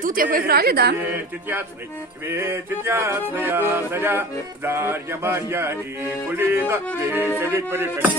тут его играли, да? Светит ясная заря, Дарья, Марья и Кулина, веселить приходи.